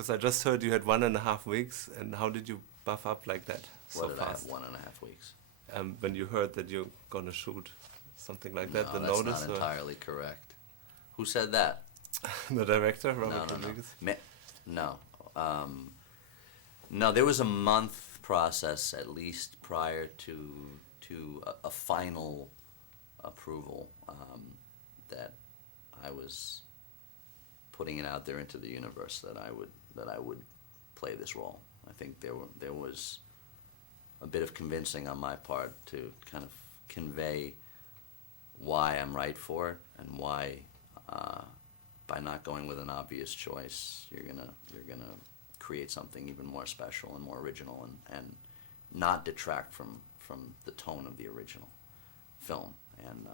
Because I just heard you had 1.5 weeks, and how did you buff up like that so What did fast? I have 1.5 weeks? When you heard that you're gonna shoot something like that, No, the that's notice? not entirely correct. Who said that? The director, No, Robert no, no. Rodriguez? No. No, there was a month process at least prior to a final approval that I was putting it out there into the universe that I would play this role. I think there was a bit of convincing on my part to kind of convey why I'm right for it and why by not going with an obvious choice you're gonna create something even more special and more original and not detract from the tone of the original film. And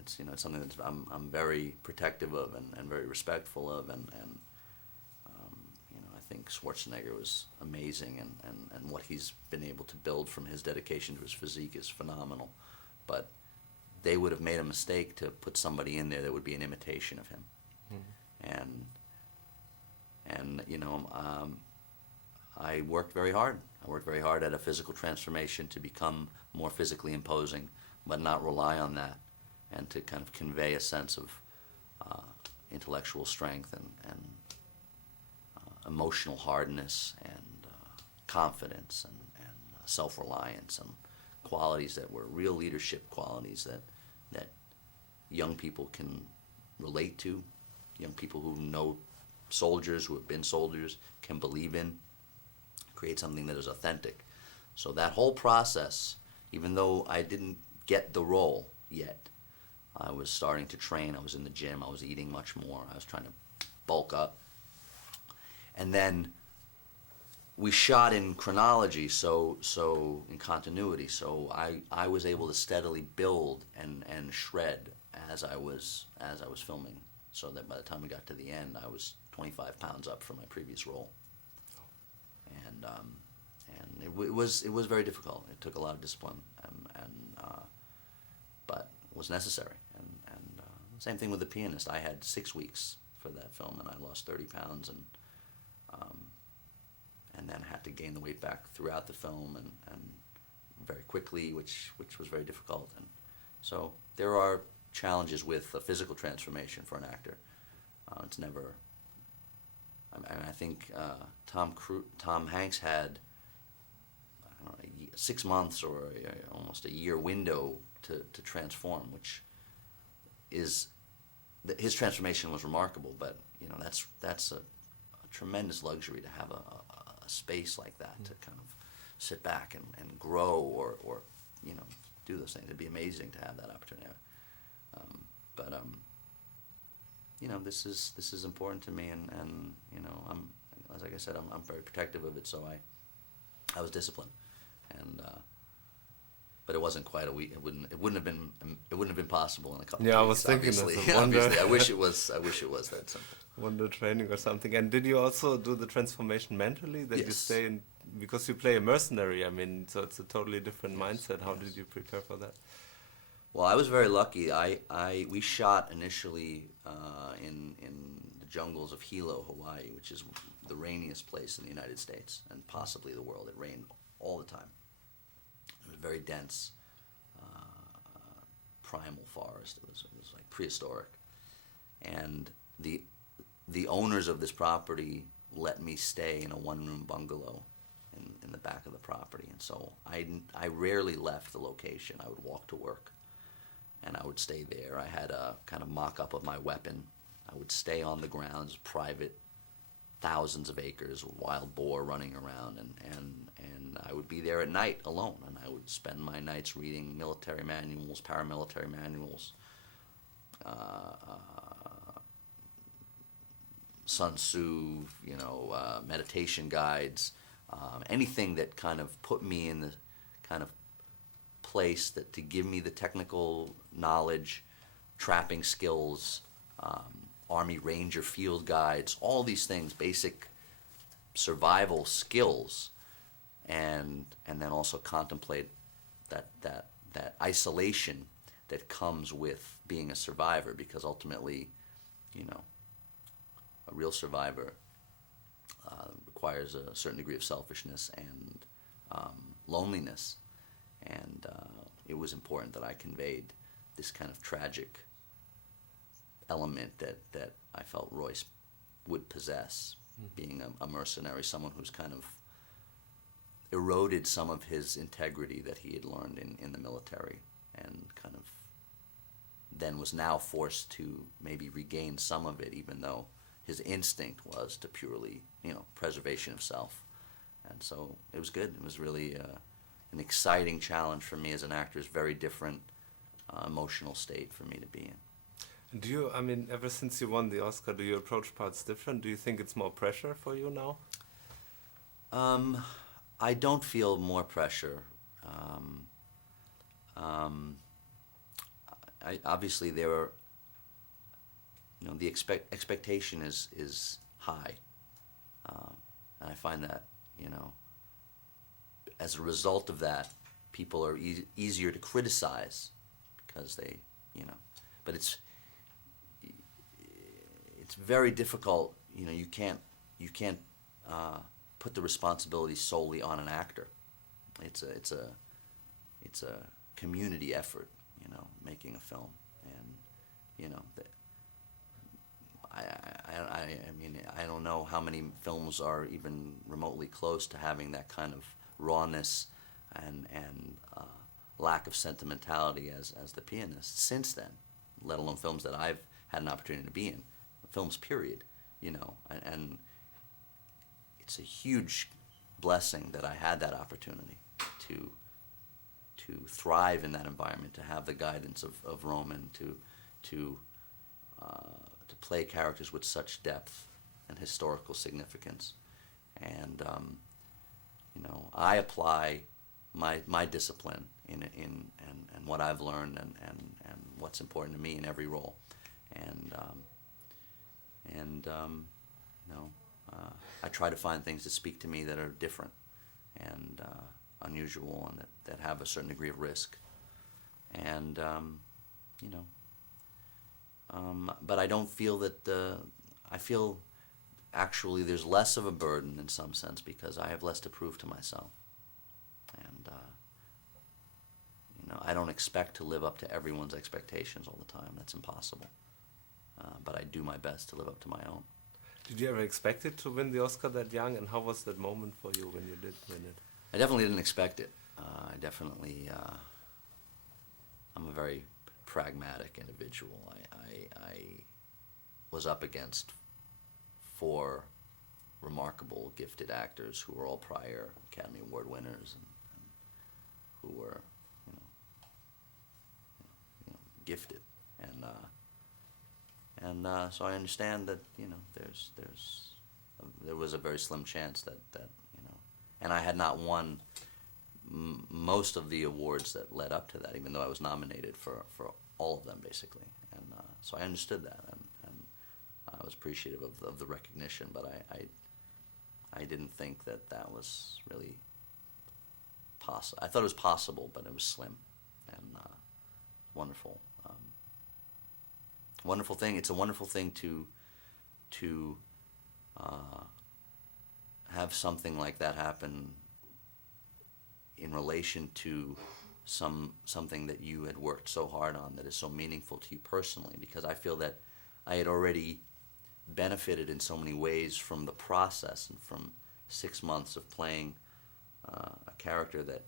it's it's something that I'm very protective of and very respectful of, and I think Schwarzenegger was amazing, and what he's been able to build from his dedication to his physique is phenomenal. But they would have made a mistake to put somebody in there that would be an imitation of him. And I worked very hard. I worked very hard at a physical transformation to become more physically imposing, but not rely on that, and to kind of convey a sense of intellectual strength and emotional hardness and confidence and self-reliance and qualities that were real leadership qualities that young people can relate to, young people who know soldiers, who have been soldiers, can believe in, create something that is authentic. So that whole process, even though I didn't get the role yet, I was starting to train, I was in the gym, I was eating much more, I was trying to bulk up. And then we shot in chronology, so in continuity, so I was able to steadily build and shred as I was filming, so that by the time we got to the end, I was 25 pounds up from my previous role. And it was very difficult. It took a lot of discipline, but it was necessary. And same thing with The Pianist. I had 6 weeks for that film, and I lost 30 pounds, and then had to gain the weight back throughout the film and very quickly, which was very difficult. And so there are challenges with a physical transformation for an actor. It's never. I think Tom Hanks had, I don't know, 6 months or almost a year window to transform, which is his transformation was remarkable. But that's a tremendous luxury to have a space like that to kind of sit back and grow or do those things. It'd be amazing to have that opportunity. This is important to me, and I'm, like I said, I'm very protective of it. So I was disciplined, and but it wasn't quite a week. It wouldn't have been possible in a couple. Yeah, of I was weeks, thinking obviously. that's a wonder. Obviously, I wish it was that simple. Wonder training or something. And did you also do the transformation mentally, that you Yes. stay in, because you play a mercenary? I mean, so it's a totally different mindset. How did you prepare for that? Well, I was very lucky. We shot initially in the jungles of Hilo, Hawaii, which is the rainiest place in the United States and possibly the world. It rained all the time. It was very dense, primal forest. It was like prehistoric, and the owners of this property let me stay in a one-room bungalow in the back of the property, and so I rarely left the location. I would walk to work, and I would stay there. I had a kind of mock-up of my weapon. I would stay on the grounds, private, thousands of acres, wild boar running around, and I would be there at night alone, and I would spend my nights reading military manuals, paramilitary manuals, Sun Tzu, meditation guides, anything that kind of put me in the kind of place that to give me the technical knowledge, trapping skills, Army Ranger field guides, all these things, basic survival skills, and then also contemplate that isolation that comes with being a survivor, because ultimately, a real survivor requires a certain degree of selfishness and loneliness, and it was important that I conveyed this kind of tragic element that I felt Royce would possess, being a mercenary, someone who's kind of eroded some of his integrity that he had learned in the military, and kind of then was now forced to maybe regain some of it, even though his instinct was to purely, preservation of self. And so it was good. It was really an exciting challenge for me as an actor. It's a very different emotional state for me to be in. And do you, ever since you won the Oscar, do you approach parts different? Do you think it's more pressure for you now? I don't feel more pressure. Obviously there are, the expectation is high, and I find that, as a result of that, people are easier to criticize because they, but it's very difficult. You can't put the responsibility solely on an actor. It's a community effort, making a film, and I don't know how many films are even remotely close to having that kind of rawness and lack of sentimentality as The Pianist since then, let alone films that I've had an opportunity to be in, films period, and it's a huge blessing that I had that opportunity to thrive in that environment, to have the guidance of Roman, to play characters with such depth and historical significance. And I apply my discipline in what I've learned and what's important to me in every role. I try to find things that speak to me that are different and unusual, and that have a certain degree of risk. And but I don't feel that I feel actually there's less of a burden in some sense because I have less to prove to myself. And I don't expect to live up to everyone's expectations all the time. That's impossible. But I do my best to live up to my own. Did you ever expect it to win the Oscar that young, and how was that moment for you when you did win it? I definitely didn't expect it. I'm a very pragmatic individual. I was up against 4 remarkable, gifted actors who were all prior Academy Award winners and who were, gifted. And so I understand that, there was a very slim chance that and I had not won most of the awards that led up to that, even though I was nominated for all of them, basically. And so I understood that, and I was appreciative of the recognition, but I didn't think that was really possible. I thought it was possible, but it was slim, and wonderful. Wonderful thing. It's a wonderful thing to have something like that happen in relation to something that you had worked so hard on, that is so meaningful to you personally, because I feel that I had already benefited in so many ways from the process and from 6 months of playing a character that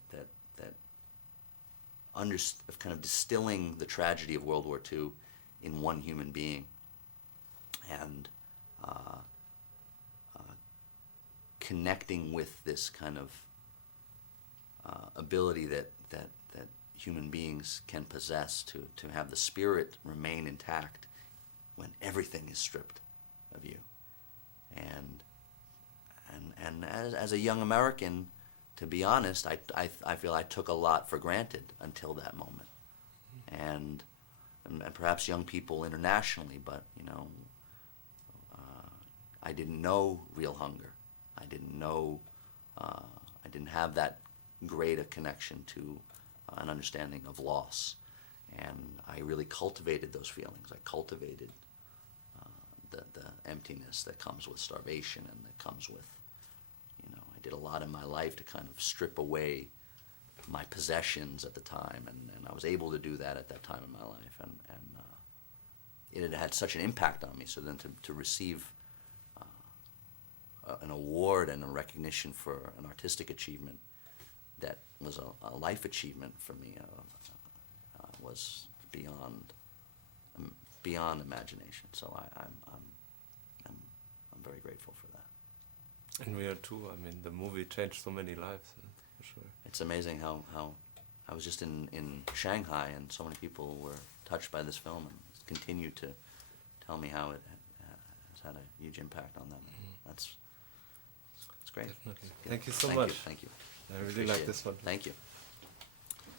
of kind of distilling the tragedy of World War II in one human being, and connecting with this kind of ability that human beings can possess to have the spirit remain intact when everything is stripped of you. And as a young American, to be honest, I feel I took a lot for granted until that moment. And perhaps young people internationally, but I didn't know real hunger. I didn't know. I didn't have that great a connection to an understanding of loss, and I really cultivated those feelings. I cultivated the emptiness that comes with starvation and that comes with, I did a lot in my life to kind of strip away my possessions at the time, and I was able to do that at that time in my life, and it had had such an impact on me. So then to receive an award and a recognition for an artistic achievement that was a life achievement for me was beyond imagination. So I'm very grateful for that. And we are too. I mean, the movie changed so many lives, for sure. It's amazing how I was just in Shanghai, and so many people were touched by this film and continue to tell me how it has had a huge impact on them. It's great. Definitely. Yeah. Thank you so much. Thank you. I really Appreciate like it. this one. Thank you.